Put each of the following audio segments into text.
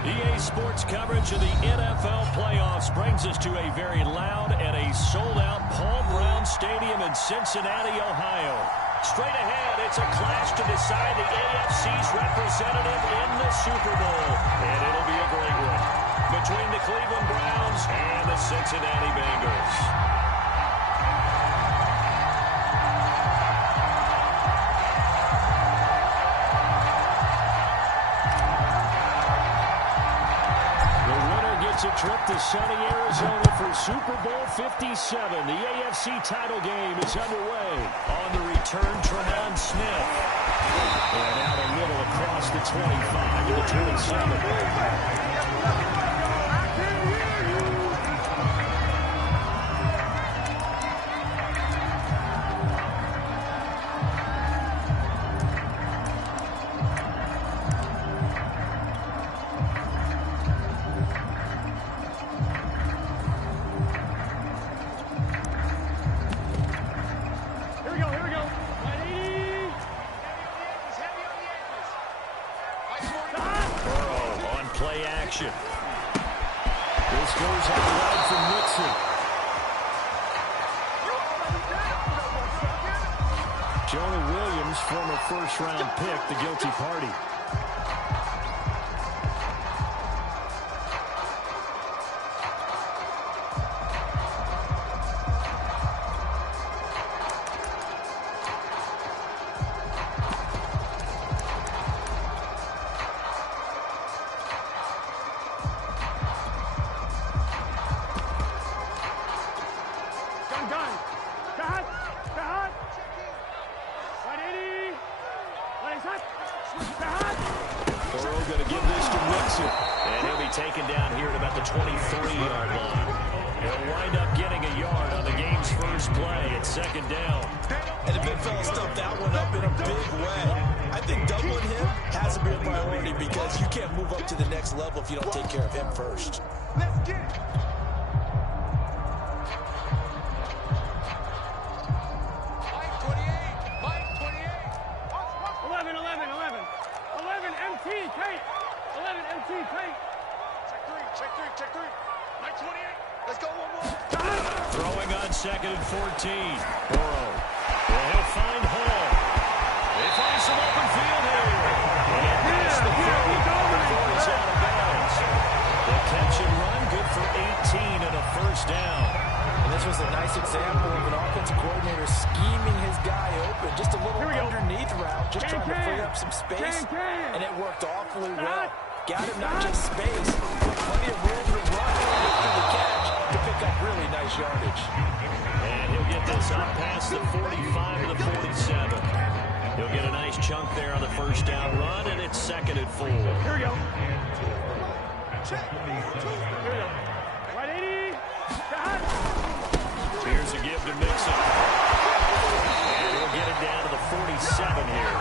EA Sports coverage of the NFL playoffs brings us to a very loud and a sold-out Paul Brown Stadium in Cincinnati, Ohio. Straight ahead, it's a clash to decide the AFC's representative in the Super Bowl. And it'll be a great one between the Cleveland Browns and the Cincinnati Bengals. A trip to sunny Arizona for Super Bowl 57. The AFC title game is underway. On the return, Tremont Smith. And out a little across the 25 to the 27. This goes out wide from Nixon. Jonah Williams, former first-round pick, the guilty party. Going to give this to Nixon, and he'll be taken down here at about the 23-yard line. He'll wind up getting a yard on the game's first play at second down. And the big fella stuffed that one up in a big way. I think doubling him has to be a priority because you can't move up to the next level if you don't take care of him first. Let's get it. Check three. 28. Let's go one more. Throwing on 2nd and 14. Burrow. And he'll find Hall. They find some open field here. And that's the throw before it's out of bounds. The catch and run, good for 18 and a first down. And this was a nice example of an offensive coordinator scheming his guy open. Just a little underneath route, just trying to free up some space. And it worked awfully well. Got him not just space, but plenty of room to run after the catch to pick up really nice yardage. And he'll get this up past the 45 to the 47. He'll get a nice chunk there on the first down run, and it's 2nd and 4. Here we go. Check. Here we go. 180. Here's a give to Mixon. And he'll get it down to the 47 here.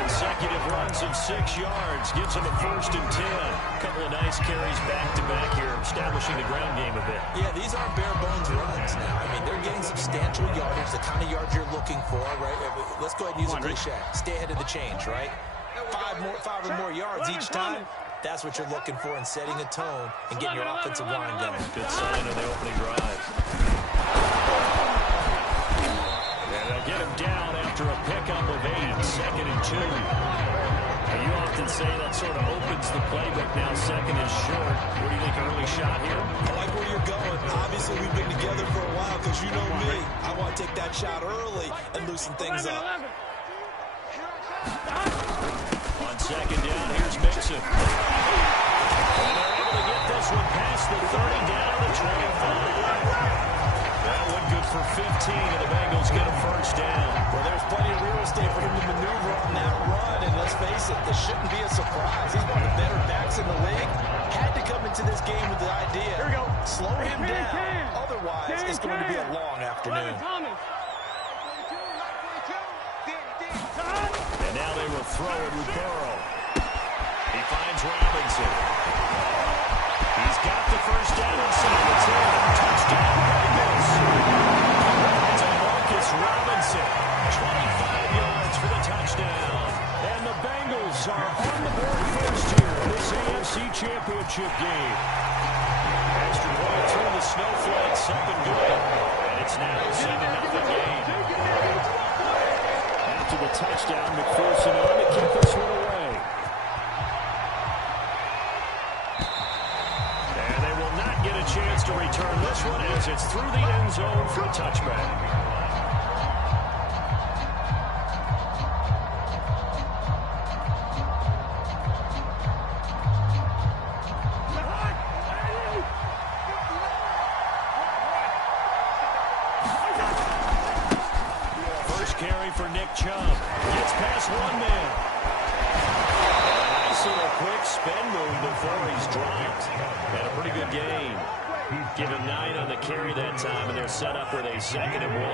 Consecutive runs of 6 yards. Gives him a 1st and 10. A couple of nice carries back-to-back here, establishing the ground game a bit. Yeah, these aren't bare-bones runs now. I mean, they're getting substantial yardage, the kind of yards you're looking for, right? Let's go ahead and use a cliche. Stay ahead of the change, right? 5 or more yards each time. That's what you're looking for in setting a tone and getting your offensive line going. Good sign of the opening drive. And they'll get him down after a pickup of 8, 2nd and 2. Now, you often say that sort of opens the playbook now. 2nd is short. What do you think, early shot here? I like where you're going. Obviously, we've been together for a while because you know me. I want to take that shot early and loosen things up. On 2nd down, here's Mixon. And they're able to get this one past the 30 down to 25. That one good for 15, and the Bengals get a first down. Well, there's plenty of real estate for him to maneuver on that run, and let's face it, this shouldn't be a surprise. He's one of the better backs in the league. Had to come into this game with the idea, here we go. Slow him down. Otherwise, it's going to be a long afternoon. And now they will throw it with Burrow. He finds Robinson. He's got the first down inside the 10. Touchdown, Bengals. To Marcus Robinson. 25 yards for the touchdown. And the Bengals are on the board first here in this AFC championship game. Extra point through the snowflakes, something good. And it's now a 7-0 game. After the touchdown, McPherson on to keep this one away. And they will not get a chance to return this one as it's through the end zone for a touchback. For Nick Chubb. Gets past one man. Nice little quick spin move before he's dropped. And a pretty good gain. Give him 9 on the carry that time, and they're set up with a 2nd and 1.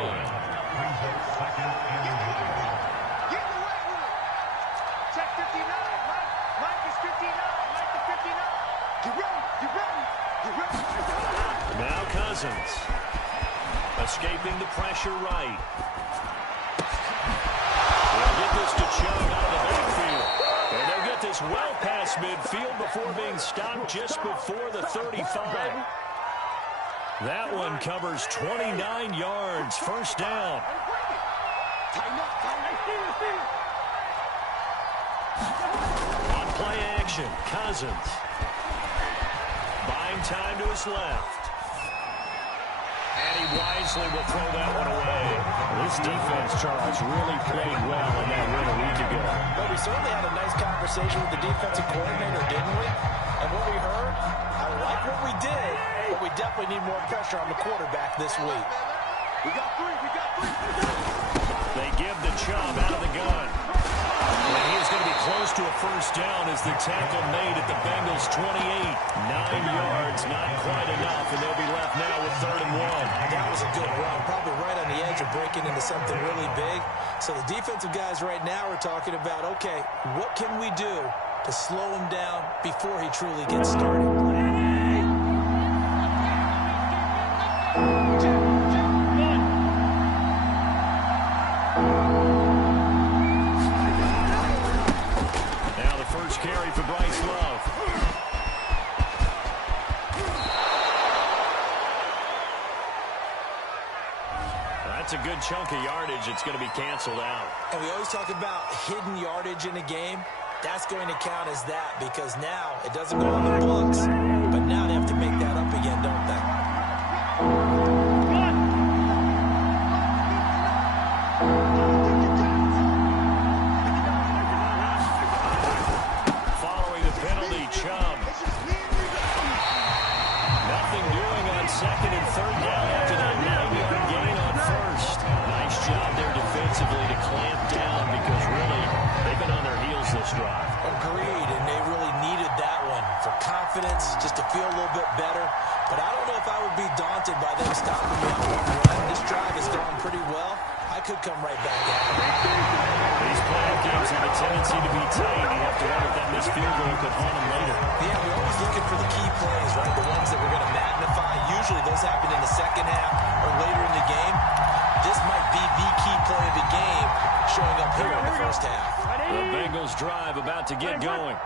Check 59. Mike is 59. Mike is 59. Get ready. Get ready. Get ready. Now Cousins. Escaping the pressure right. Get this to Chubb out of the backfield. And they'll get this well past midfield before being stopped just before the 35. That one covers 29 yards. First down. On play action, Cousins. Buying time to his left. And he wisely will throw that one away. This defense, Charles, really played well in that win a week ago. Well, we certainly had a nice conversation with the defensive coordinator, didn't we? And what we heard, I like what we did, but we definitely need more pressure on the quarterback this week. We got three. They give the Chubb out of the gun. And he's going to be close to a first down as the tackle made at the Bengals 28. 9 yards, not quite enough, and they'll be left now with 3rd and 1. That was a good run, probably right on the edge of breaking into something really big. So the defensive guys right now are talking about, okay, what can we do to slow him down before he truly gets started? Carry for Bryce Love. That's a good chunk of yardage. It's going to be canceled out. And we always talk about hidden yardage in a game. That's going to count as that because now it doesn't go on the books, but now they have to make that up again, don't they? Second and 3rd down after that 9-yard gain on first. Nice job there defensively to clamp down because really they've been on their heels this drive. Agreed, and they really needed that one for confidence, just to feel a little bit better. But I don't know if I would be daunted by them stopping me on one run. This drive has gone pretty well. I could come right back at it. These playoff games have a tendency to be tight. You have to wonder if that missed field goal could haunt them later. Yeah, we're always looking for the key plays, right? The ones that we're going to magnify. Usually those happen in the second half or later in the game. This might be the key play of the game showing up here in the first half. The Bengals drive about to get going.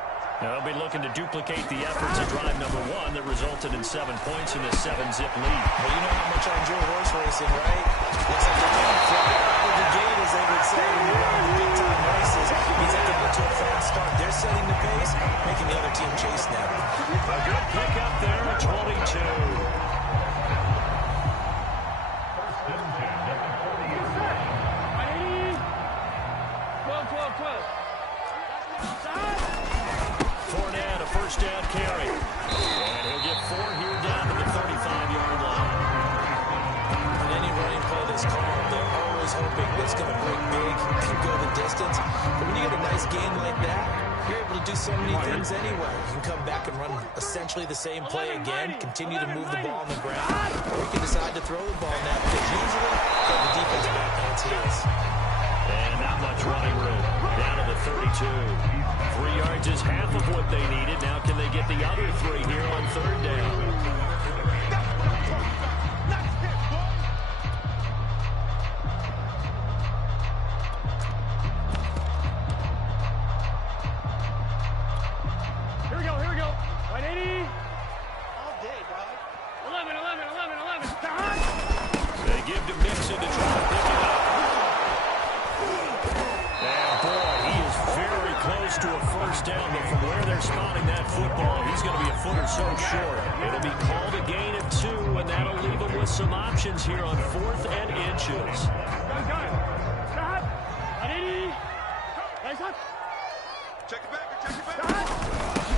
Now they'll be looking to duplicate the efforts of drive number 1 that resulted in 7 points in a 7-zip lead. Well, you know how much I enjoy horse racing, right? Looks like they're going to fly out of the gate, as they would say when you're on the big-time races. Means they get out to a fast start. They're setting the pace, making the other team chase them. A good pick up there at 22. Fournette, a first down carry. And he'll get 4 here down to the 35-yard line. On any running play that's called, they're always hoping that's going to break big and go the distance. But when you get a nice game like that, you're able to do so many things anyway. You can come back and run essentially the same play again, continue to move the ball on the ground, or you can decide to throw the ball now because usually the defense back on its heels. And not much running room. Down to the 32. 3 yards is half of what they needed. Now can they get the other 3 here on 3rd down? Here we go. 180. some options here on 4th and inches. Check it back.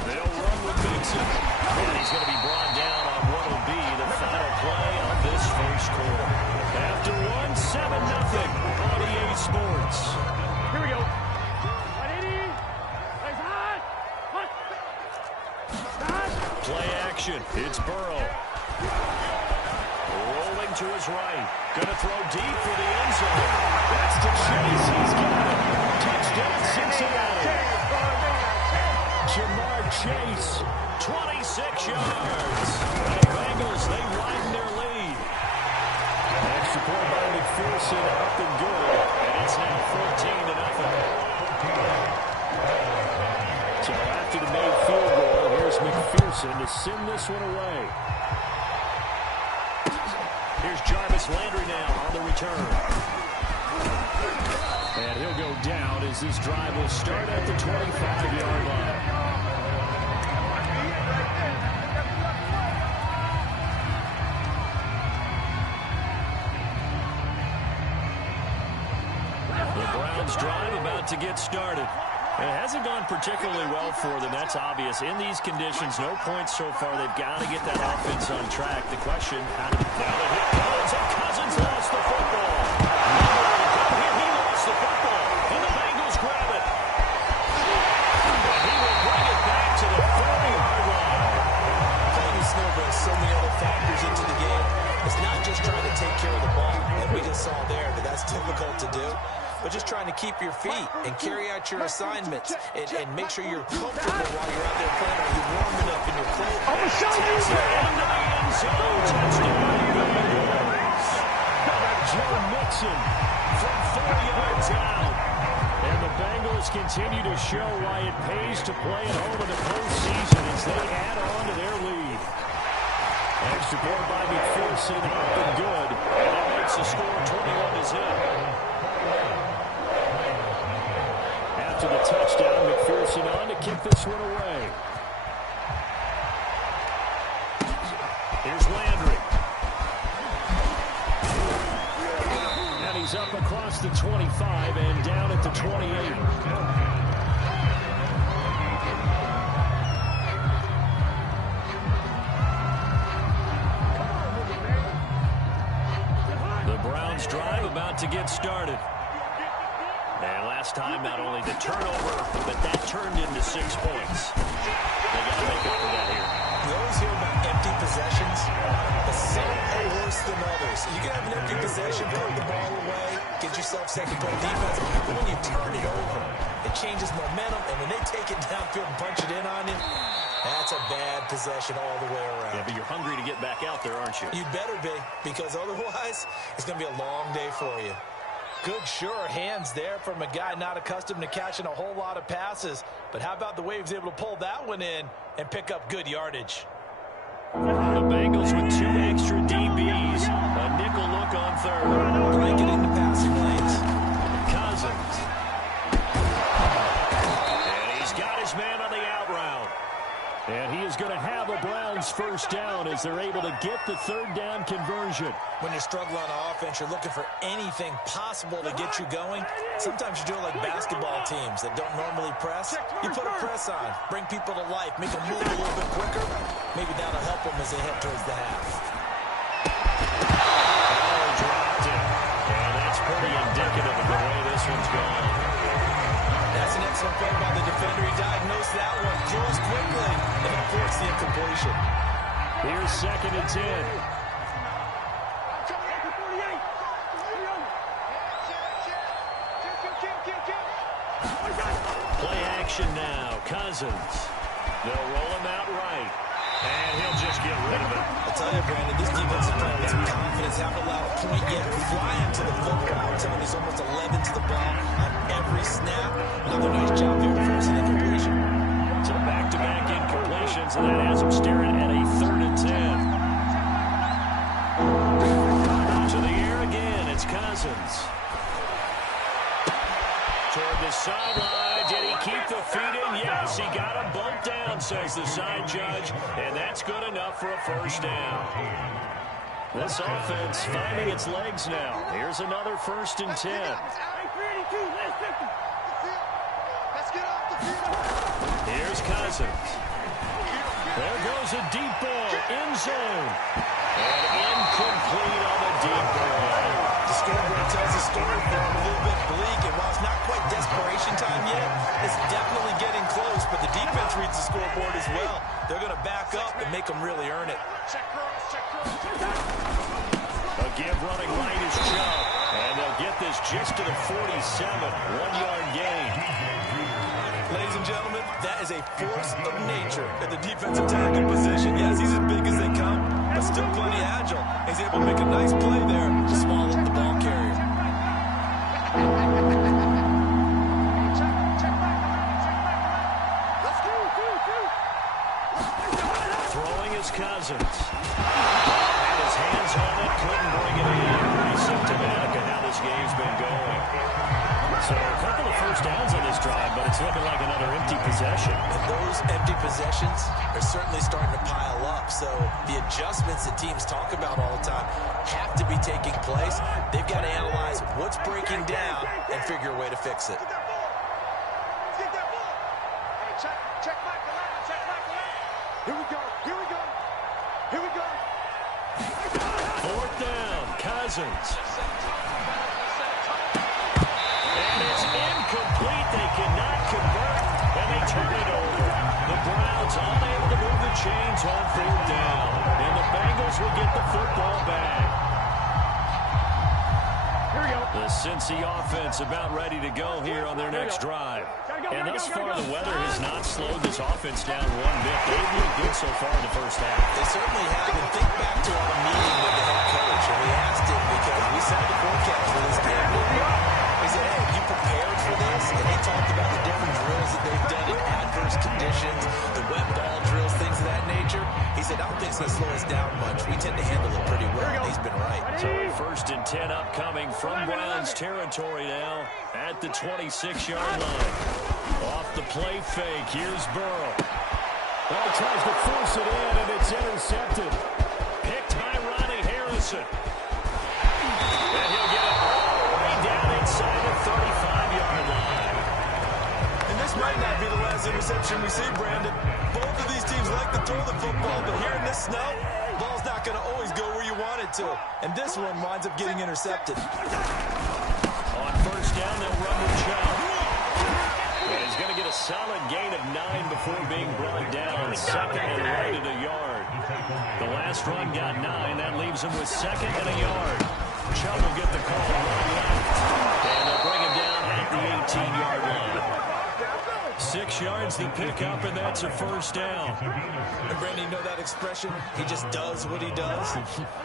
They'll run with Mixon. And he's going to be brought down on what will be the final play of this first quarter. After 1-7-0 on EA Sports. Here we go. Play action. It's Burrow. Rolling to his right. Going to throw deep for the end zone. That's to Chase. He's got it. Touchdown Cincinnati. Jamar Chase, 26 yards. And the Bengals, they widen their lead. Extra point by McPherson, up and good. And it's now 14-0. So after the made field goal, here's McPherson to send this one away. Here's Jarvis Landry now on the return. And he'll go down as this drive will start at the 25-yard line. The Browns drive about to get started. It hasn't gone particularly well for them. That's obvious. In these conditions, no points so far. They've got to get that offense on track. The question, how do now they hit Cousins, and Cousins lost the football. He lost the football, and the Bengals grab it. And he will bring it back to the 40-yard line. Playing the snow brings so many other factors into the game. It's not just trying to take care of the ball, and we just saw there that that's difficult to do. But just trying to keep your feet and carry out your assignments and make sure you're comfortable while you're out there playing. Are you warm enough in your play? Joe Mixon from 4 yards out. And the Bengals continue to show why it pays to play at home in the postseason as they add on to their lead. Extra point by McPherson, up and good. And that makes the score 21-0. After the touchdown, McPherson on to kick this one away. Here's Landry. And he's up across the 25 and down at the 28. The Browns drive about to get started. And last time, not only the turnover, but that turned into 6 points. They got to make up for that here. You always hear about empty possessions, but some are worse than others. You can have an empty possession, put the ball away, get yourself second-point defense, but when you turn it over, it changes momentum, and when they take it downfield and punch it in on you, that's a bad possession all the way around. Yeah, but you're hungry to get back out there, aren't you? You better be, because otherwise, it's going to be a long day for you. Good, sure hands there from a guy not accustomed to catching a whole lot of passes. But how about the way he was able to pull that one in and pick up good yardage? The Bengals with 2 extra DBs. A nickel look on third. Blanket into passing lanes. Cousins. And he's got his man on the out route. And he is going to have a Browns first down as they're able to get the third down conversion. When you're struggling on offense, you're looking for anything possible to get you going. Sometimes you do it like basketball teams that don't normally press. You put a press on, bring people to life, make them move a little bit quicker. Maybe that'll help them as they head towards the half. Oh, dropped it. And that's pretty indicative of the way this one's gone. That's an excellent play by the defender. He diagnosed that one, closed quickly, and forced the incompletion. Here's 2nd and 10. Play action now. Cousins. They'll roll him out right. And he'll just get rid of it. I'll tell you, Brandon, this defensive player with some confidence, haven't allowed a point yet, flying to the football. I'm telling you, he's almost 11 to the ball on every snap. Another nice job here, forcing incompletion. So back-to-back incompletions, and that has him staring at a 3rd and 10. To the air again, it's Cousins. Toward the sideline, did he keep the feet in? Yes, he got him bumped down, says the side judge, and that's good enough for a first down. This offense finding its legs now. Here's another 1st and 10. Here's Cousins. There goes a deep ball. End zone. And incomplete on the deep ball. The scoreboard tells the story for him a little bit bleak, and while it's not quite desperation time yet, it's definitely getting close, but the defense reads the scoreboard as well. They're going to back up and make them really earn it. A give running right is Chubb, and they'll get this just to the 47. 1-yard gain. Ladies and gentlemen, that is a force of nature at the defensive tackle position. Yes, he's as big as they come, but still plenty agile. He's able to make a nice play there to swallow up the ball carrier. Throwing is Cousins. Had his hands on it, couldn't bring it in. Pretty symptomatic of how this game's been going. So a couple of first downs on this drive, but it's looking like another empty possession. And those empty possessions are certainly starting to pile up. So the adjustments that teams talk about all the time have to be taking place. They've got to analyze what's breaking down and figure a way to fix it. Check back the line. Check back the line. Here we go. Here we go. Here we go. 4th down, Cousins. And it's incomplete. They cannot convert, and they turn it over. The Browns unable to move the chains on 4th down, and the Bengals will get the football back. Here we go. The Cincy offense about ready to go here on their next drive. And thus far, the weather has not slowed this offense down one bit. They've looked good so far in the first half. They certainly have. And think back to our meeting with the head coach, and we asked him because we set the forecast for this game. We said, hey, are you prepared for this? And he talked about the different drills that they've done in adverse conditions, the wet ball drills, things of that nature. He said, I don't think it's going to slow us down much. We tend to handle it pretty well. He's been right. So a 1st and 10 upcoming from Browns territory now at the 26-yard line. Off the play fake, here's Burrow. Ball tries to force it in, and it's intercepted. Picked by Ronnie Harrison. And he'll get it all the way down inside the 35-yard line. And this might not be the last interception we see, Brandon. Both of these teams like to throw the football, but here in this snow, the ball's not going to always go where you want it to. And this one winds up getting intercepted. On 1st down, they'll run with Chubb. And he's going to get a solid gain of 9 before being brought down. 2nd and right at a yard. The last run got 9. That leaves him with 2nd and a yard. Chubb will get the call run left. And they'll bring him down at the 18-yard line. 6 yards the pickup, and that's a 1st down. And Brandon, you know that expression? He just does what he does.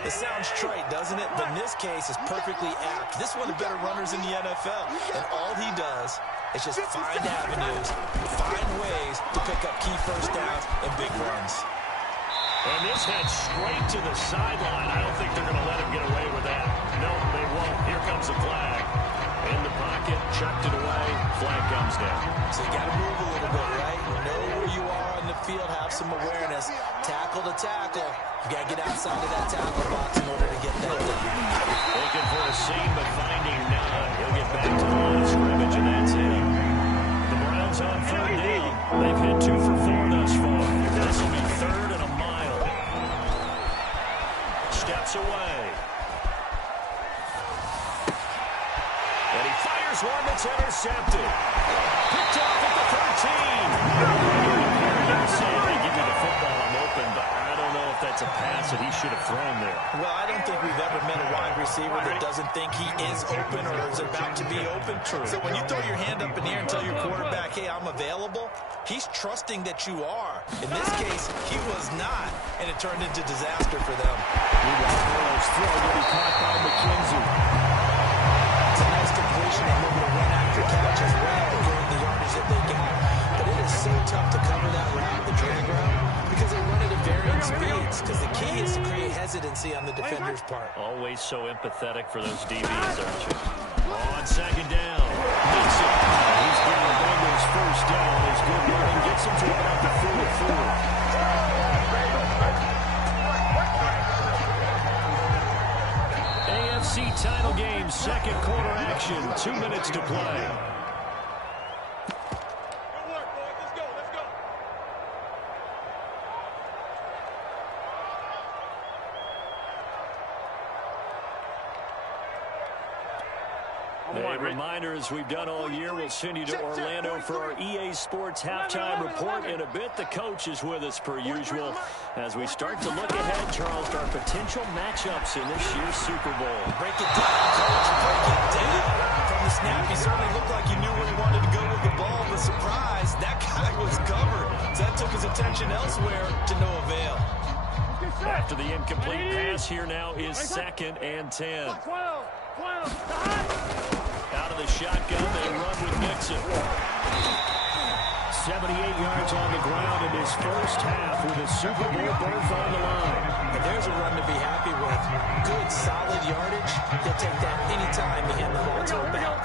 It sounds trite, doesn't it? But in this case, it's perfectly apt. This is one of the better runners in the NFL. And all he does is just find avenues, find ways to pick up key first downs and big runs. And this heads straight to the sideline. I don't think they're going to let him get away with that. No, they won't. Here comes the flag. In the pocket, chucked it away, flag comes down. So you got to move a little bit, right? Know where you are on the field, have some awareness. Tackle to tackle. You got to get outside of that tackle box in order to get that done. Looking for a seam, but finding none. He'll get back to the line of scrimmage, and that's it. The Browns on 3rd down. They've hit 2 for 4 thus far. This will be 3rd and a mile. Steps away. And he fires one that's intercepted. Picked off at the 13. They give me the football, I'm open, but I don't know if that's a pass that he should have thrown there. Well, I don't think we've ever met a wide receiver that doesn't think he is open or is about to be open. True. So when you throw your hand up in the air and tell your quarterback, hey, I'm available, he's trusting that you are. In this case, he was not, and it turned into disaster for them. Burrow's throw will be caught by McKenzie. It's a nice completion and moving a run-after catch as well, given the yardage that they got. But it is so tough to cover that route, the drag route, because they run it at varying speeds, because the key is to create hesitancy on the defender's part. Always so empathetic for those DBs, aren't you? On 2nd down, Nixon. He's got the Bengals 1st down. His good running gets him to about the 44. title game, second quarter action, 2 minutes to play. A reminder, as we've done all year, we'll send you to Orlando for our EA Sports halftime report in a bit. The coach is with us per usual as we start to look ahead, Charles, to our potential matchups in this year's Super Bowl. Break it down, coach. Break it down. From the snap, he certainly looked like he knew where he wanted to go with the ball. But surprise, that guy was covered. So that took his attention elsewhere to no avail. After the incomplete pass, here now is 2nd and 10. Out of the shotgun, they run with Mixon. 78 yards on the ground in his first half with a Super Bowl berth on the line. And there's a run to be happy with. Good, solid yardage. He'll take that anytime he hand the ball to him back.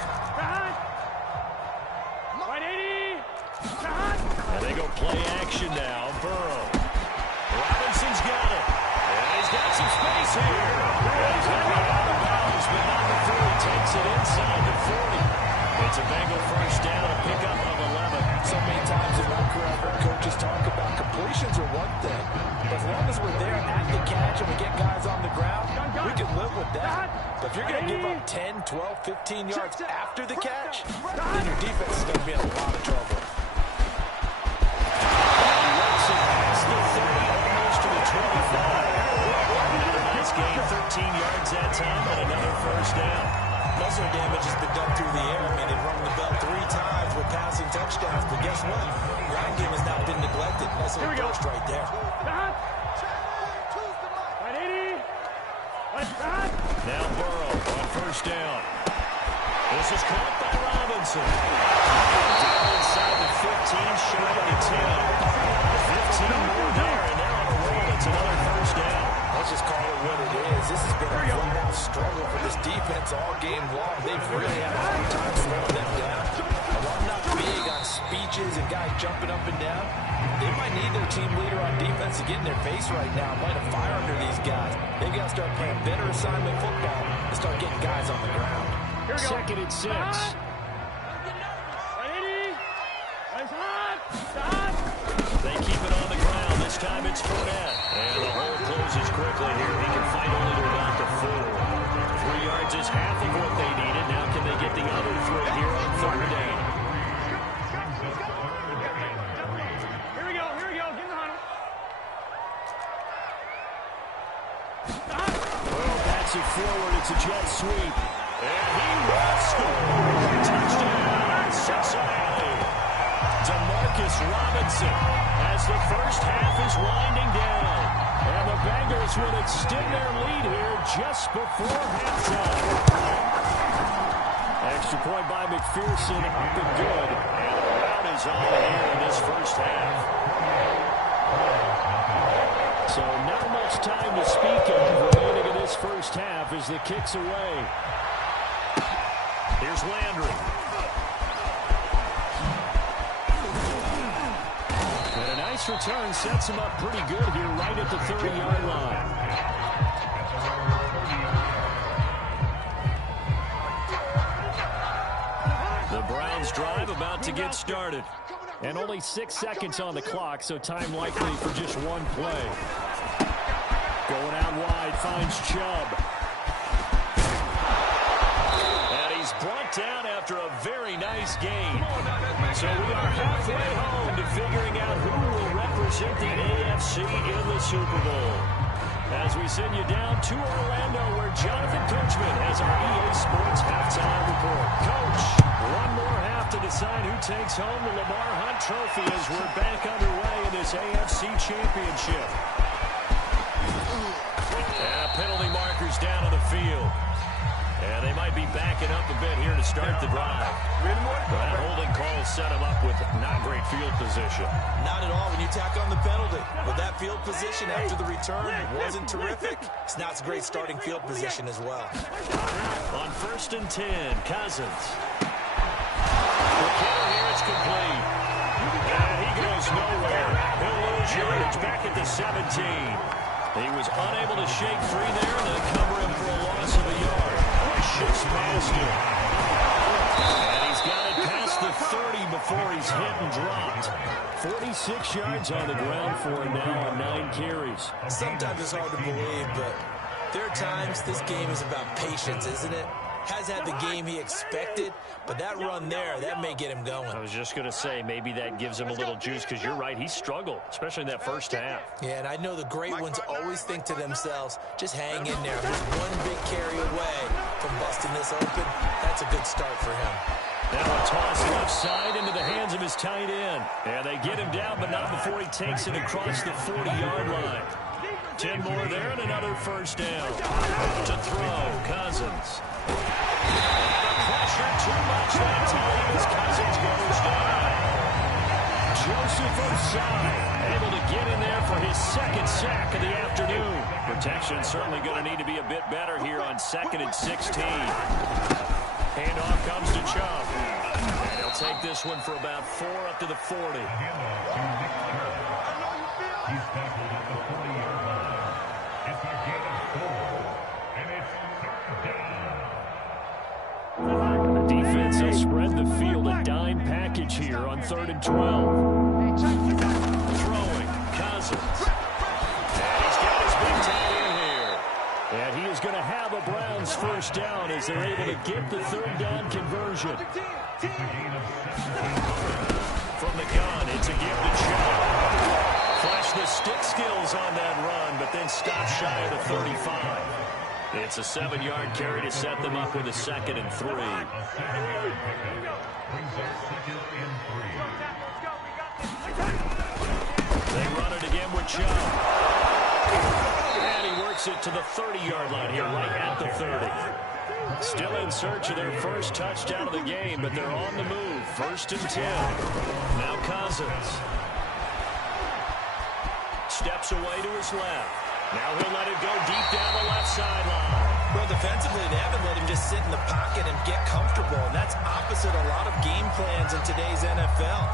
And they go play action now. Burrow. Robinson's got it. And he's got some space here. And he's going to go out of bounds, but not before he takes it inside the 40. It's a Bengal first down, a pickup of 11. So many times in my career, I've heard coaches talk about completions are one thing. But as long as we're there at the catch and we get guys on the ground, we can live with that. But if you're going to give up 10, 12, 15 yards after the catch, then your defense is going to be in a lot of trouble. He works it past the 30, almost to the 25. Another nice gain, 13 yards that time, and another first down. Most of the damage has been done through the air. I mean, they've rung the bell 3 times with passing touchdowns. But guess what? Ground game has not been neglected. Nice little burst right there. Now Burrow on first down. This is caught by Robinson. Down inside the 15, shy of the 10. 15 more there, and they're on a roll. It's another first down. Let's just call it what it is. This has been a flat-out struggle for this defense all game long. They've really had a hard time slowing them down. And while I'm not big on speeches and guys jumping up and down, they might need their team leader on defense to get in their face right now, light a fire under these guys. They've got to start playing better assignment football and start getting guys on the ground. 2nd and 6. They keep it on the ground. This time it's Fournette. And the hole closes quickly here. He can fight only to about the 4. 3 yards is half of what they needed. Now can they get the other 3 here on 3rd down? Here we go. Get in the huddle. Well, bats it forward. It's a jet sweep. And he will score. Touchdown, Cincinnati. DeMarcus Robinson as the first half is winding down. And the Bengals will extend their lead here just before halftime. Extra point by McPherson, up and good. And the rout is on here in this first half. So not much time to speak of remaining in this first half as the kick's away. Here's Landry. And a nice return sets him up pretty good here right at the 30-yard line. The Browns drive about to get started. And only 6 seconds on the clock, so time likely for just one play. Going out wide, finds Chubb. And he's brought down after a very nice gain. So we are halfway home to figuring out who will represent the AFC in the Super Bowl. As we send you down to Orlando, where Jonathan Coachman has our EA Sports halftime report. Coach, one more half to decide who takes home the Lamar Hunt Trophy as we're back underway in this AFC Championship. Penalty markers down on the field. And they might be backing up a bit here to start the drive. That holding call set him up with not great field position. Not at all when you tack on the penalty. But that field position after the return wasn't terrific. So now it's a great starting field position as well. On 1st and 10, Cousins. The kill here is complete. And he goes nowhere. He'll lose yardage back at the 17. He was unable to shake free there and then cover him for a loss of a yard. Shoots past him. And he's got it past the 30 before he's hit and dropped. 46 yards on the ground for him now on 9 carries. Sometimes it's hard to believe, but there are times this game is about patience, isn't it? Has had the game he expected, but that run there, that may get him going. I was just going to say, maybe that gives him a little juice, because you're right, he struggled, especially in that first half. Yeah, and I know the great ones always think to themselves, just hang in there. Just one big carry away from busting this open. That's a good start for him. Now a toss left side into the hands of his tight end. And they get him down, but not before he takes it across the 40-yard line. 10 more there and another first down. To throw, Cousins. Pressure too much that time as Cousins goes down. Joseph Osai able to get in there for his second sack of the afternoon. Protection certainly going to need to be a bit better here on 2nd and 16. Handoff comes to Chubb. And he'll take this one for about 4 up to the 40. He's tackled at the 40-yard line. It's a gain of 4, and it's third down. The defense has spread the field, a dime package here on 3rd and 12. Throwing, Cousins. And he's got his big tight end here. And he is going to have a Browns first down as they're able to get the 3rd down conversion. From the gun, it's a give to Chubb. Flash the stick skills on that run, but then stop shy of the 35. It's a 7-yard carry to set them up with a 2nd and 3. They run it again with Chubb. And he works it to the 30-yard line here, right at the 30. Still in search of their first touchdown of the game, but they're on the move. 1st and 10. Now Cousins. Steps away to his left. Now he'll let it go deep down the left sideline. Well, defensively, they haven't let him just sit in the pocket and get comfortable, and that's opposite a lot of game plans in today's NFL.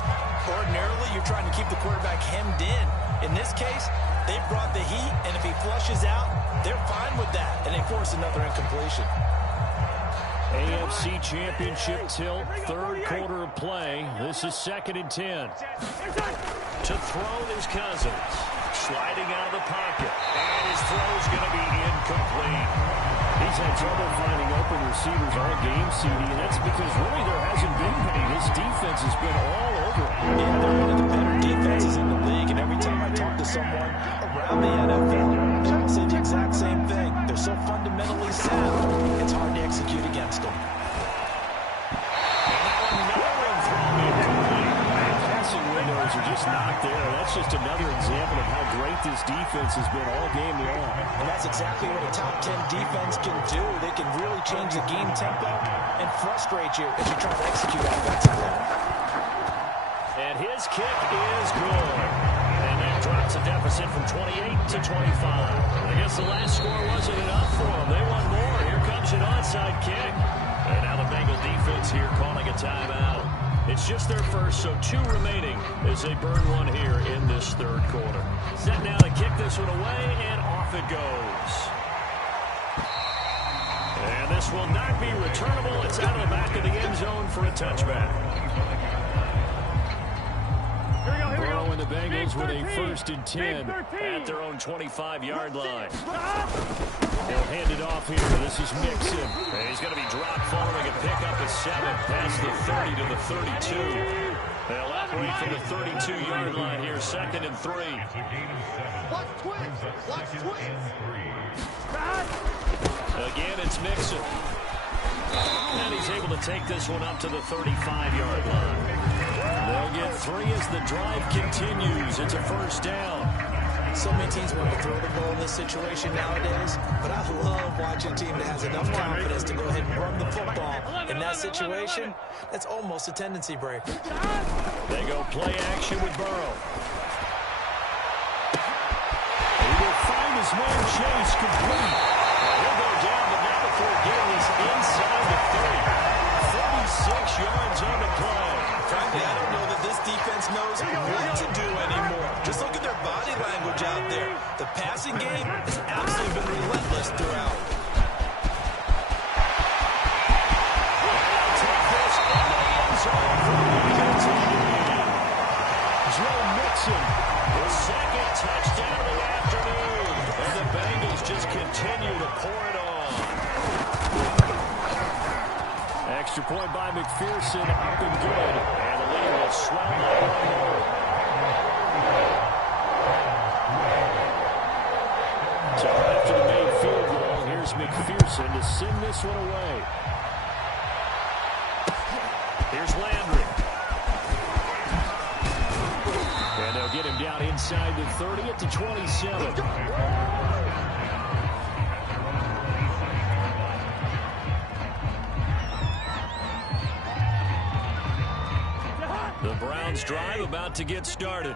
Ordinarily, you're trying to keep the quarterback hemmed in. In this case, they brought the heat, and if he flushes out, they're fine with that, and they force another incompletion. AFC Championship tilt, 3rd quarter of play. This is 2nd and 10. To throw is Cousins. Sliding out of the pocket. And his throw's going to be incomplete. He's had trouble finding open receivers all game, CD, and that's because really there hasn't been many. This defense has been all over him. Yeah, they're one of the better defenses in the league, and every time I talk to someone around the NFL, they all say the exact same thing. They're so fundamentally sound, it's hard to execute against them. Windows are just not there. That's just another example of how great this defense has been all game long. And that's exactly what a top 10 defense can do. They can really change the game tempo and frustrate you as you try to execute offensively. And his kick is good. And that drops a deficit from 28 to 25. I guess the last score wasn't enough for them. They want more. Here comes an onside kick. And now the Bengal defense here calling a timeout. It's just their first, so 2 remaining as they burn one here in this 3rd quarter. Set now to kick this one away, and off it goes. And this will not be returnable. It's out of the back of the end zone for a touchback. Burrow and the Bengals with a 1st and 10 at their own 25-yard line. They'll hand it off here. This is Mixon. And he's going to be dropped following a pickup of 7 past the 30 to the 32. They'll operate from the 32-yard line here, 2nd and 3. Again, it's Mixon. And he's able to take this one up to the 35-yard line. They'll get 3 as the drive continues. It's a first down. So many teams want to throw the ball in this situation nowadays, but I love watching a team that has enough confidence to go ahead and run the football. In that situation, that's almost a tendency breaker. They go play action with Burrow. He will find his man Chase complete. He'll go down, but not before getting this inside the 30. 46 yards on the play. Frankly, I don't know that this defense knows what to do anymore. Just look at their body language out there. The passing game has absolutely been relentless throughout. continue to pour it on. Extra point by McPherson, up and good. And the lead will swell that one more. So after the made field goal, here's McPherson to send this one away. Here's Landry. And they'll get him down inside the 30 at the 27. The Browns drive about to get started.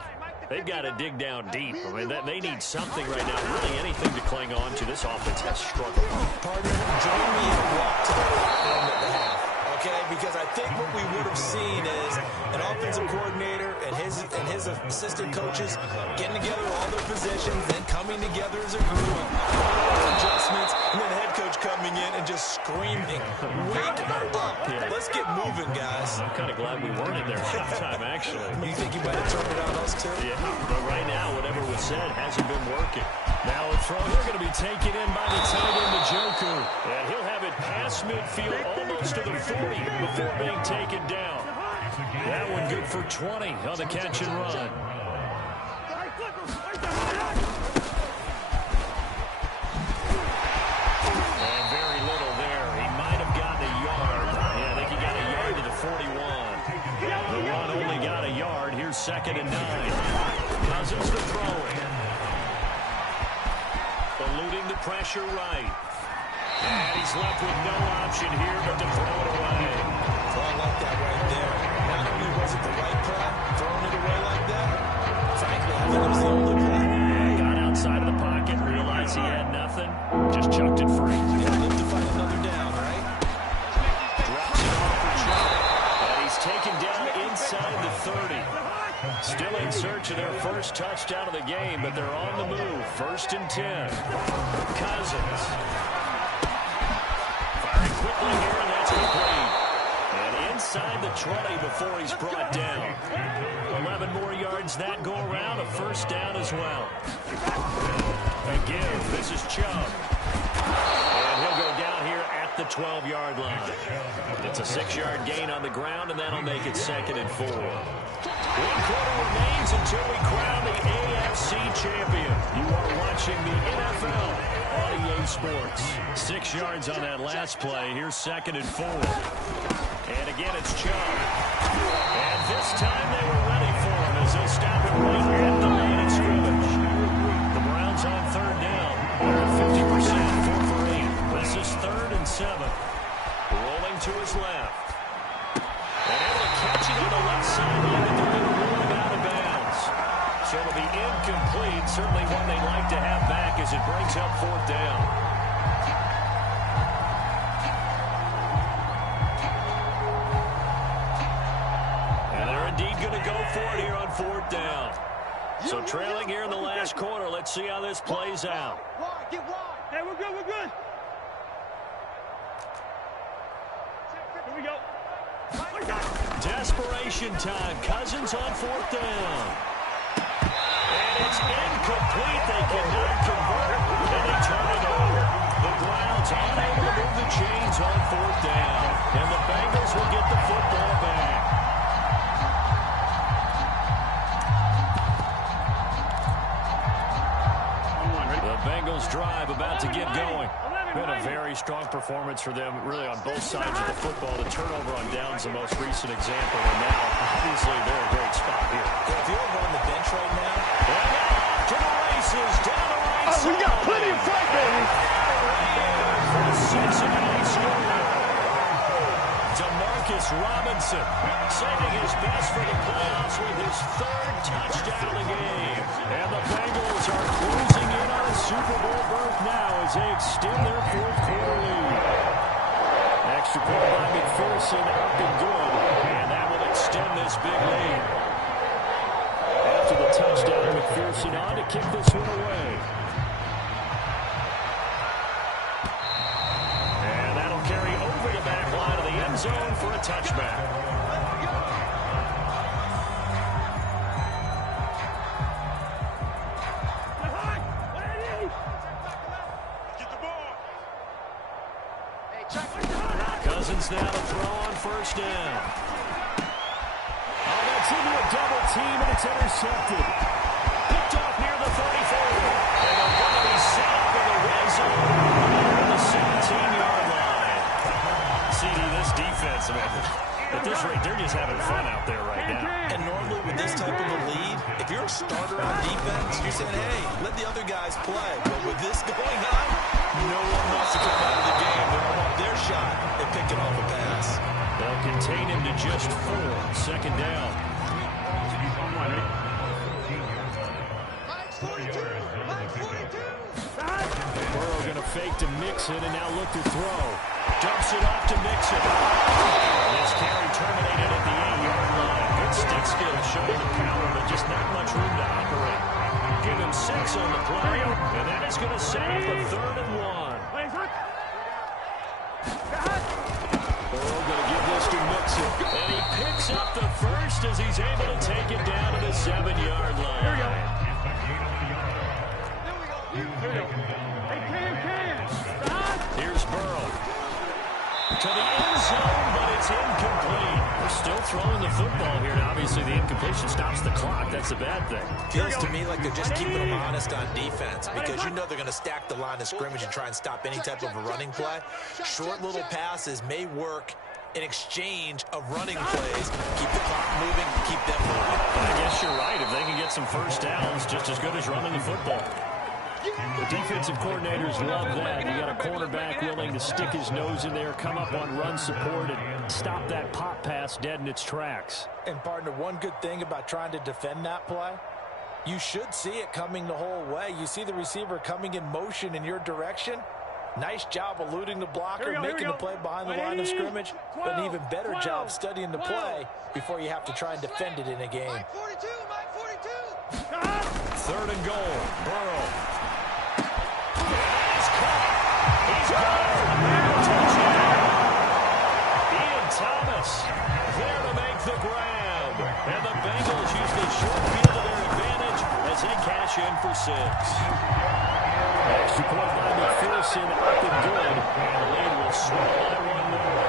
They've got to dig down deep. I mean, they need something right now, really anything to cling on to. This offense has struggled. Partner, join me in a walk to the end of the half. Okay, because I think what we would have seen is an offensive coordinator and his assistant coaches getting together all their positions, then coming together as a group, adjustments, and then the head coach coming in and just screaming, "Wake up! Yeah. Let's get moving, guys." I'm kind of glad we weren't in there halftime, actually. You think you might have turned it on us too? Yeah, but right now, whatever was said hasn't been working. Now a throw here going to be taken in by the tight end, Njoku. And he'll have it past midfield, almost to the 40 before being taken down. That one good for 20 on the catch and run. And very little there. He might have gotten a yard. Yeah, I think he got a yard to the 41. The run only got a yard. Here's 2nd and 9. Cousins to throw it. Eluding the pressure right. And he's left with no option here but to throw it away. Oh, I like that right there. Not only was it the right play, throwing it away like that, frankly, I think it was the only play. Got outside of the pocket, realized he had nothing, just chucked it free. You gotta live to fight another down, right? Drops it off for Chubb. And he's taken down inside the 30. Still in search of their first touchdown of the game, but they're on the move. 1st and 10. Cousins. Firing quickly here, and that's complete. And inside the 20 before he's brought down. 11 more yards that go around, a 1st down as well. Again, this is Chubb. And he'll go down here at the 12-yard line. It's a 6-yard gain on the ground, and that'll make it 2nd and 4. 1 quarter remains until we crown the AFC champion. You are watching the NFL on EA Sports. 6 yards on that last play. Here's 2nd and 4. And again, it's Chubb. And this time they were ready for him as they stop it right at the line of scrimmage. The Browns on 3rd down. They're at 50%, 4 for 8. This is 3rd and 7. Rolling to his left. And able to catch it on the left sideline, but they're going to rule him out of bounds. So it'll be incomplete. Certainly one they'd like to have back as it brings up 4th down. And they're indeed going to go for it here on 4th down. So trailing here in the last quarter. Let's see how this plays out. Wide, get wide. Hey, we're good, we're good. Here we go. Desperation time. Cousins on 4th down. And it's incomplete. They cannot convert, and they turn it over. The Browns unable to move the chains on 4th down. And the Bengals will get the football back. The Bengals drive about to get going. Been a very strong performance for them, really on both sides of the football. The turnover on downs, the most recent example, and now, obviously, they're a great spot here. If you're over on the bench right now, to the races, down the right side. We got plenty of fight, baby. For the Cincinnati score. Demarcus Robinson saving his best for the playoffs with his 3rd touchdown of the game. And the Bengals are closing in on a Super Bowl berth now as they extend their 4th quarter lead. Extra point by McPherson, up and good. And that will extend this big lead. After the touchdown, McPherson on to kick this one away. And that'll carry over the back line of the end zone for a touchback. Cousins now to throw on first down. Oh, that's into a double team, and it's intercepted. Picked off near the 34. And they're going to be set up in the red zone on the 17-yard line. CD, this defense, man, at this rate, they're just having fun out there right now. And normally with this type of a lead, if you're a starter on defense, you're saying, hey, let the other guys play. But with this going on, no one wants to come out of the game. They don't want their shot at picking off a pass. They'll contain him to just 4. Second down. Mike's 42. Mike's 42. Burrow going to fake to Mixon and now look to throw. Dumps it off to Mixon. This carry terminated at the 8-yard line. Good stick skill showing the power, but just not much room to operate. Give him 6 on the play, and that is going to set up a 3rd and 1. Burrow going to give this to Mixon, and he picks up the first as he's able to take it down to the 7-yard line. Here we go. Hey, Cam. Here's Burrow. To the end zone, but it's incomplete. They're still throwing the football here. Now, obviously, the incompletion stops the clock. That's a bad thing. Feels to me like they're just keeping them honest on defense because you know they're going to stack the line of scrimmage and try and stop any type of a running play. Short little passes may work in exchange of running plays. Keep the clock moving, keep them moving. I guess you're right. If they can get some first downs, just as good as running the football. The defensive coordinators love that. You got a cornerback willing to stick his nose in there, come up on run support, and stop that pop pass dead in its tracks. And, partner, one good thing about trying to defend that play, you should see it coming the whole way. You see the receiver coming in motion in your direction. Nice job eluding the blocker, making the play behind the line of scrimmage, but an even better job studying the play before you have to try and defend it in a game. Mike 42. Mike 42. 3rd and goal. Burrow. He's caught. He's gone. Touchdown. Ian Thomas there to make the grab. And the Bengals use the short field to their advantage as they cash in for 6. Extra point by McPherson up and good. And the lead will swell by 1 more.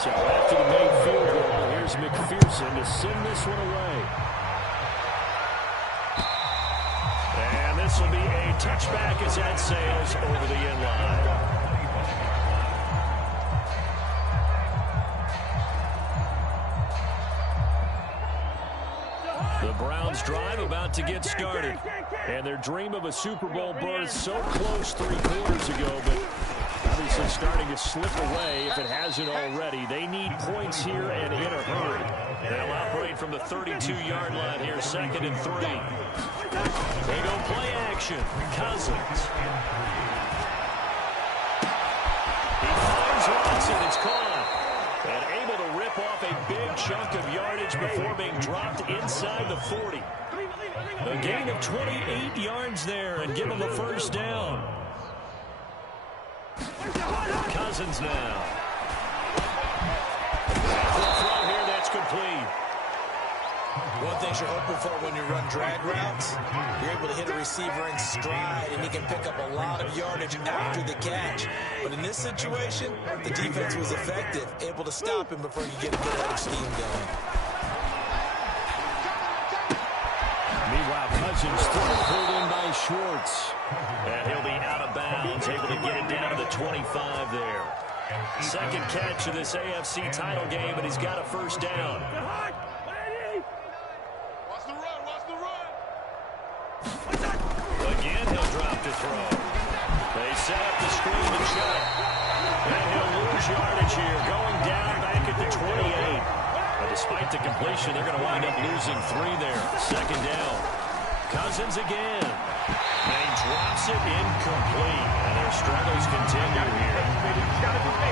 So after the main field goal, here's McPherson to send this one away. And this will be a touchback as that sails over the end line. The Browns drive about to get started. And their dream of a Super Bowl berth so close 3 quarters ago, but obviously starting to slip away if it hasn't already. They need points here and in a hurry. They'll operate from the 32-yard line here, 2nd and 3. They go play action. Cousins. He finds Watson. It's caught. And able to rip off a big chunk of yardage before being dropped inside the 40. A gain of 28 yards there and give him a first down. Cousins now. Full throw here, that's complete. One thing you're hoping for when you run drag routes, you're able to hit a receiver in stride, and he can pick up a lot of yardage after the catch. But in this situation, the defense was effective, able to stop him before you get a good head of steam going. Meanwhile, Cousins pulled in by Schwartz. And he'll be out of bounds, able to get it down to the 25 there. 2nd catch of this AFC title game, and he's got a first down. Watch the run. Watch the run. Again, he'll drop the throw. They set up the screen to shut. And he'll lose yardage here, going down back at the 28. But despite the completion, they're going to wind up losing 3 there. 2nd down. Cousins again. And he drops it incomplete. And their struggles continue here.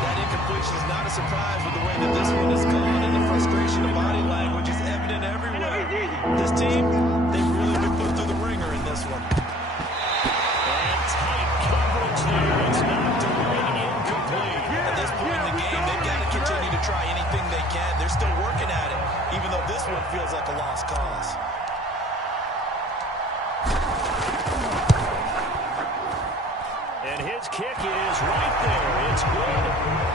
That incompletion is not a surprise with the way that this one has gone, and the frustration of body language is evident everywhere. This team, they've really been put through the ringer in this one. And tight coverage there. It's knocked away, incomplete. At this point in the game, they've got to continue to try anything they can. They're still working at it, even though this one feels like a lost cause. his kick is right there. It's good.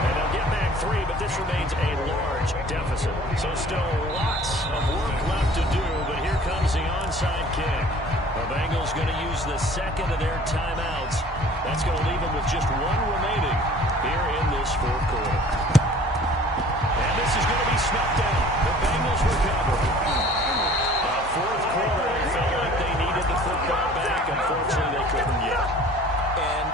And they'll get back 3, but this remains a large deficit. So still lots of work left to do, but here comes the onside kick. The Bengals going to use the second of their timeouts. That's going to leave them with just 1 remaining here in this fourth quarter. And this is going to be snuffed down. The Bengals recover. Fourth quarter, they felt like they needed the football back. Unfortunately, they couldn't yet. And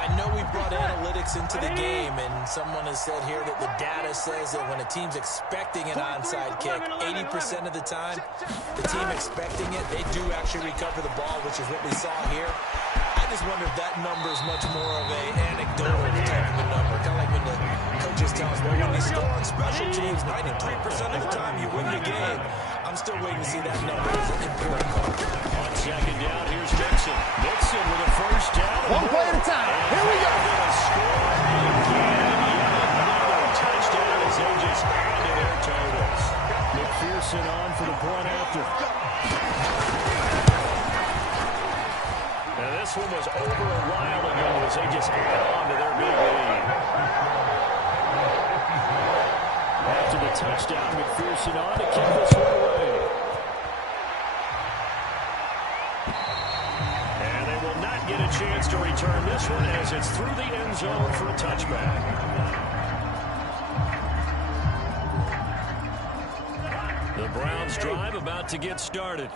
I know we brought analytics into the game, and someone has said here that the data says that when a team's expecting an onside kick, 80% of the time, the team expecting it, they do actually recover the ball, which is what we saw here. I just wonder if that number is much more of an anecdotal type of a number. Kind of like when the coaches tell us, well, when you score on special teams, 93% of the time you win the game. I'm still waiting to see that number as an empirical. On second down, here's Mixon. Mixon with a first down. One play at a time. Here we go. Score again. Another touchdown as they just add to their totals. McPherson on for the point after. Now this one was over a while ago as they just add on to their big lead. After the touchdown, McPherson on to kick this one away. And they will not get a chance to return this one as it's through the end zone for a touchback. The Browns drive about to get started.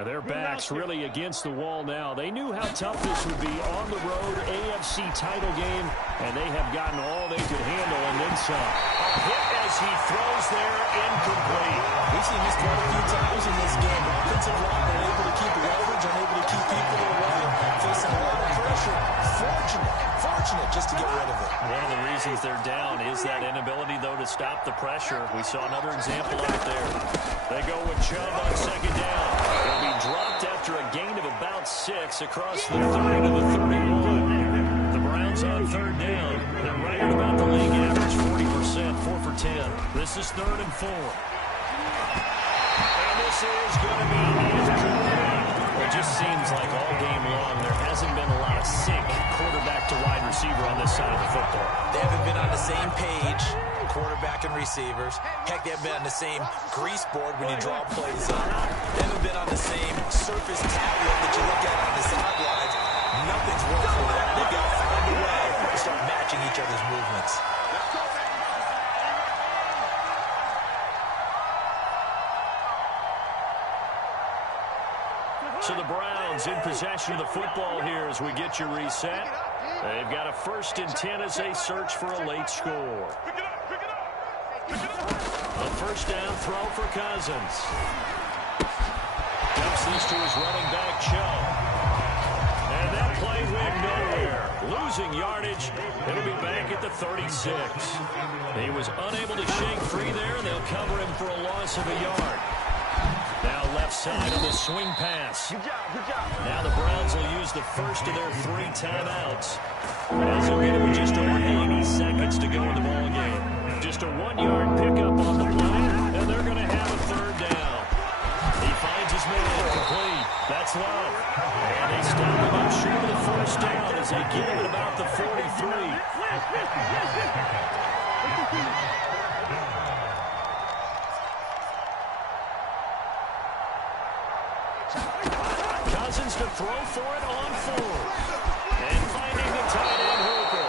Their backs really against the wall now. They knew how tough this would be on the road, AFC title game, and they have gotten all they could handle and then some. A hit as he throws there, incomplete. We've seen this quite a few times in this game. Offensive line unable to keep leverage, unable to keep people away, facing a lot of pressure. Fortunate just to get rid of it. One of the reasons they're down is that inability, though, to stop the pressure. We saw another example out there. They go with Chubb on second down. They'll be dropped after a gain of about 6 across the 30 to the 31. The Browns on third down. They're right at about the league average, 40%, 4 for 10. This is 3rd and 4. And this is going to be incomplete. It just seems like all game long there hasn't been a lot of sync quarterback to wide receiver on this side of the football. They haven't been on the same page, quarterback and receivers. Heck, they haven't been on the same grease board when you draw plays up. They haven't been on the same surface tablet that you look at on the sidelines. Nothing's worked for them. They've got to find a way to start matching each other's movements. So the Browns in possession of the football here as we get you reset. They've got a 1st and 10 as they search for a late score. A first down throw for Cousins. Dumps this to his running back, Chubb. And that play went nowhere. Losing yardage. It'll be back at the 36. He was unable to shake free there, and they'll cover him for a loss of a yard. Now left side on the swing pass. Good job. Now the Browns will use the first of their 3 timeouts. As they'll get it with just over 80 seconds to go in the ball game. Just a 1-yard pickup on the play, and they're going to have a 3rd down. He finds his man complete. That's Love. And they stop him up short of the first down as they get him at about the 43. Cousins to throw for it on 4th. And finding the tight end Hooper.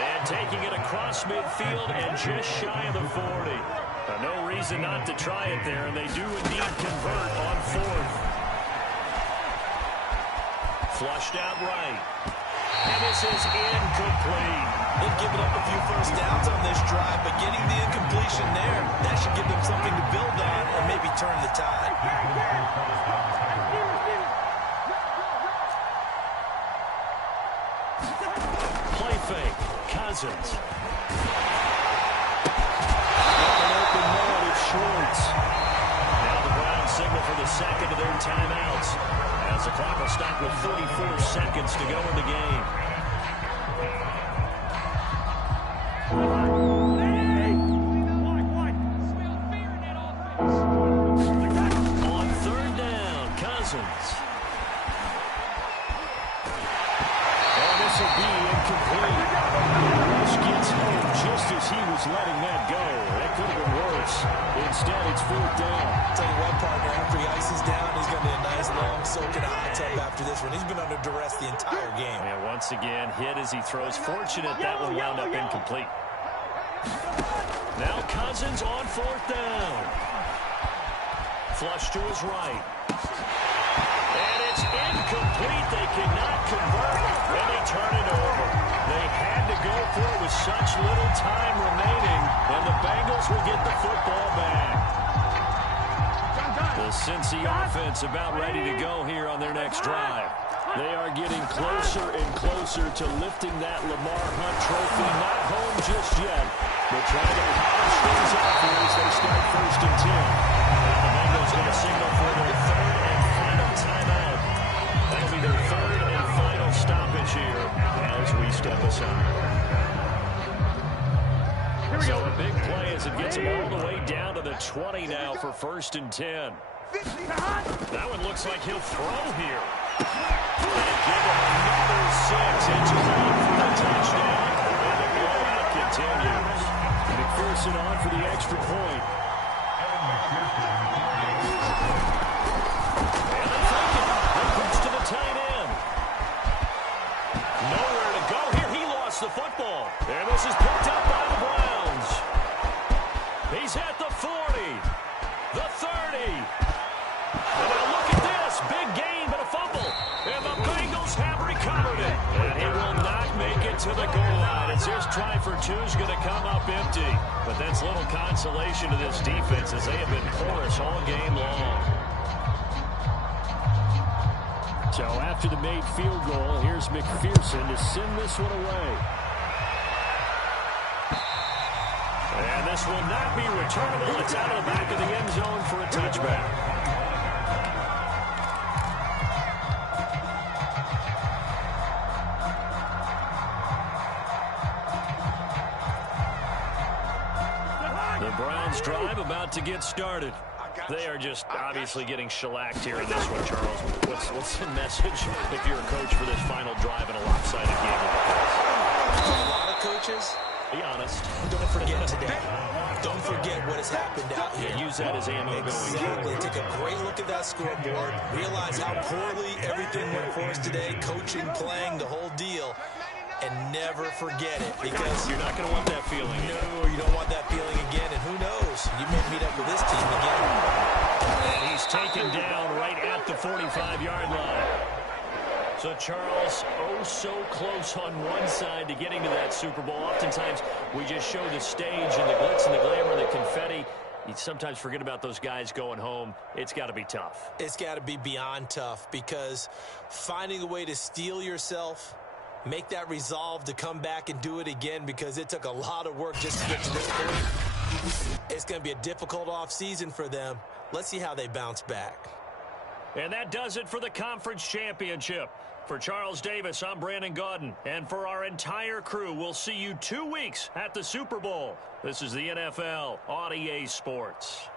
And taking it across midfield and just shy of the 40. No reason not to try it there, and they do indeed convert on 4th. Flushed out right. And this is incomplete. They've given up a few first downs on this drive, but getting the incompletion there, that should give them something to build on and maybe turn the tide. Play fake. Cousins. An open man, it's Schwartz. Now the Browns signal for the second of their timeouts as the clock will stop with 34 seconds to go in the game. On 3rd down, Cousins. And this will be under duress the entire game. And once again, hit as he throws. Fortunate that one wound up incomplete. Now Cousins on 4th down. Flush to his right. And it's incomplete. They cannot convert, and they turn it over. They had to go for it with such little time remaining, and the Bengals will get the football back. The Cincy offense about ready to go here on their next drive. They are getting closer and closer to lifting that Lamar Hunt trophy. Not home just yet, but trying to polish things up here as they start 1st and 10. And the Bengals going to signal for their 3rd and final timeout. That'll be their 3rd and final stoppage here as we step aside. So a big play as it gets them all the way down to the 20 now for 1st and 10. That one looks like he'll throw here. And give him another 6 into for the touchdown. And the blowout continues. McPherson on for the extra point. And they fake it. Recruits to the tight end. Nowhere to go here. He lost the football. And this is picked up by the Browns. He's at the 40. The 30. And now look at this. Big gain, but a fumble. And the Bengals have recovered it. And he will not make it to the goal line. It's his try for 2 is going to come up empty. But that's little consolation to this defense as they have been porous all game long. So after the made field goal, here's McPherson to send this one away. And this will not be returnable. It's out of the back of the end zone for a touchback. The Browns drive about to get started. They are just obviously getting shellacked here in this one, Charles. What's the message if you're a coach for this final drive in a lopsided game like this? For a lot of coaches, be honest. don't forget today. Don't forget what has happened out here. Yeah, use that as ammo Exactly. Take a great look at that scoreboard. Realize how poorly everything went for us today. Coaching, playing, the whole deal. And never forget it, because you're not going to want that feeling. No, you don't want that feeling again. And who knows? You may meet up with this team again. And he's taken down right at the 45-yard line. So Charles, oh so close on one side to getting to that Super Bowl. Oftentimes we just show the stage and the glitz and the glamour and the confetti. You sometimes forget about those guys going home. It's got to be tough. It's got to be beyond tough, because finding a way to steel yourself, make that resolve to come back and do it again, because it took a lot of work just to get to this point. It's going to be a difficult offseason for them. Let's see how they bounce back. And that does it for the conference championship. For Charles Davis, I'm Brandon Gaudin. And for our entire crew, we'll see you 2 weeks at the Super Bowl. This is the NFL on EA Sports.